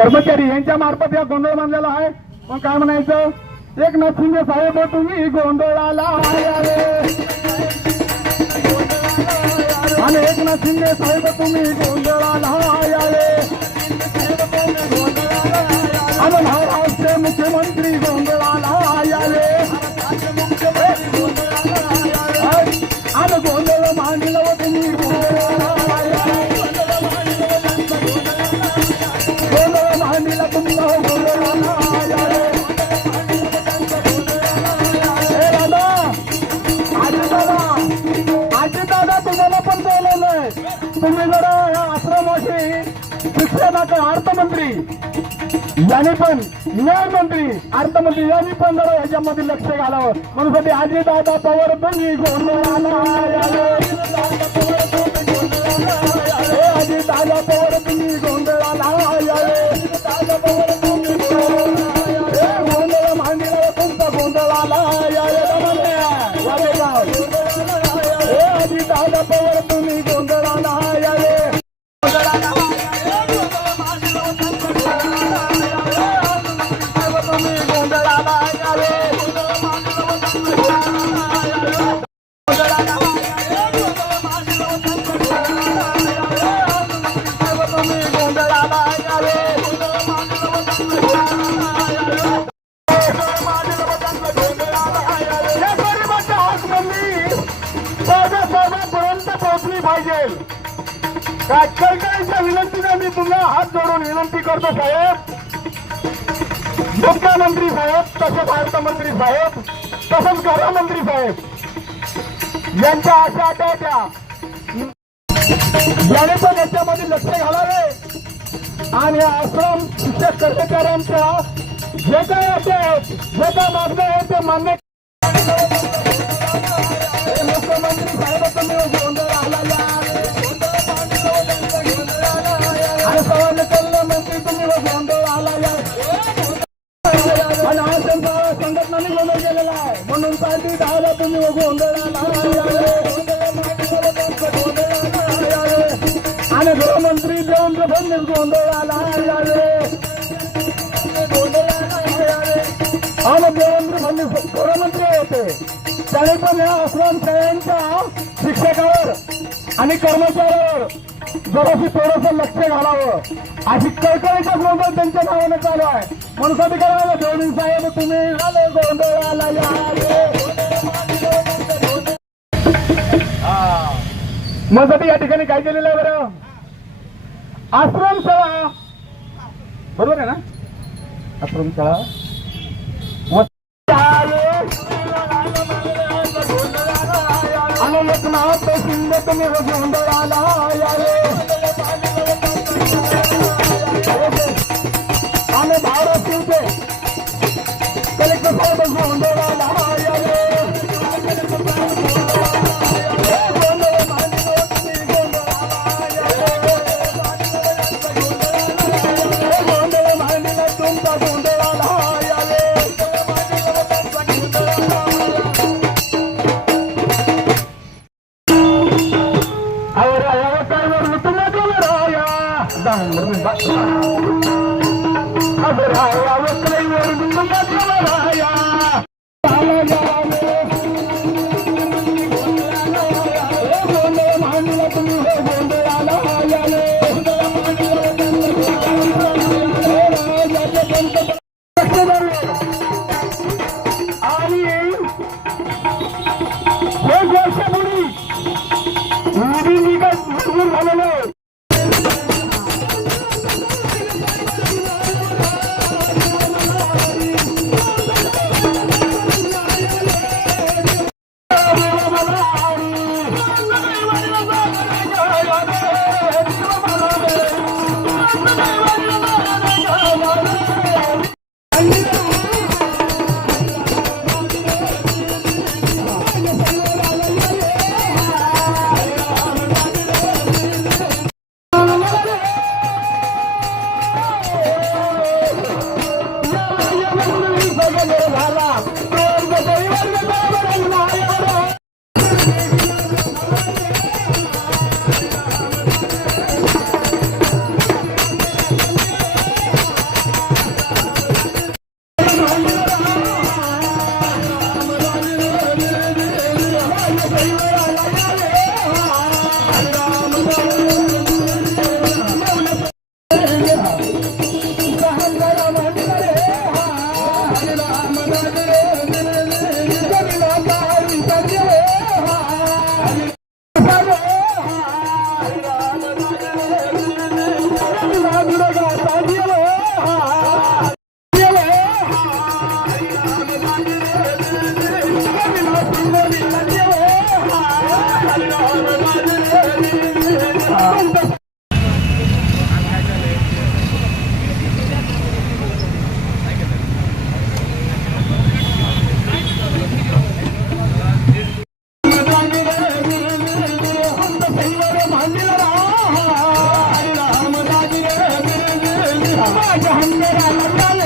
कर्मचारी यांच्या मार्फत या गोंधळ बांधलेला आहे. पण काय म्हणायचं, एकनाथ शिंदे साहेब तुम्ही गोंधळाला आले आणि एकनाथ शिंदे साहेब तुम्ही गोंधळाला आले आणि महाराष्ट्र मुख्यमंत्री गोंधळाला आले आणि गोंधळ मांडलं तुम्ही गोंधळ मांडला तुमचा गोंधळाला आले. आजी दादा तुम्हाला पण बोलवलंय. तुम्ही जरा या आश्रमाशी शिक्षणाचे अर्थमंत्री यांनी पण न्यायमंत्री अर्थमंत्री यांनी पण जरा ह्याच्यामध्ये लक्ष घालावं म्हणून साठी आजी दादा पवार तुम्ही गोंधळाला आले. आजी दादा पवार तुम्ही गोंधळाला आले. गोंधळ मांडीला तुमचा गोंधळाला आजी दादा पवार तुम्ही गोंधळाला आले. कळकळीच्या विनंतीने मी तुम्हाला हात जोडून विनंती करतो साहेब, मुख्यमंत्री साहेब, तसंच अर्थमंत्री साहेब, तसंच गृहमंत्री साहेब यांच्या आशा आठवत्या याने पण याच्यामध्ये लक्ष घालावे आणि आश्रम शिक्षक कर्मचाऱ्यांच्या जे काही आहेत जे काय मागण्या आहेत ते मान्य. मुख्यमंत्री साहेब तुम्ही गोंधळ आला आणि सवाल मंत्री तुम्ही गोंधळ आला आणि आज त्यांचा संघटनाने गोंधळ केलेला आहे म्हणून पार्टी दहाला तुम्ही गोंधळ आणि गृहमंत्री देवेंद्र फडणवीस गोंधळ आला आणि देवेंद्र फडणवीस गृहमंत्री होते त्याने पण या आश्रमशाळांच्या शिक्षकावर आणि कर्मचाऱ्यावर जराशी थोडंसं लक्ष घालावं अशी कळकळीचा गोंधळ त्यांच्या नावाने चालू आहे म्हणून साठी करायला देवणी साहेब तुम्ही आले गोंधळाला मग साठी या ठिकाणी काय केलेलं आहे बरं, आश्रमशाळा बरोबर आहे ना, आश्रमशाळा आणि एकनाथ शिंदे तुम्ही गोंधळाला आले आणि भारत शिंदे कलेक्टर साहेब गोंधळाला आले. गोंधळ मांडीला तुमचा गोंधळाला आले. राया माझ्या हंबेरा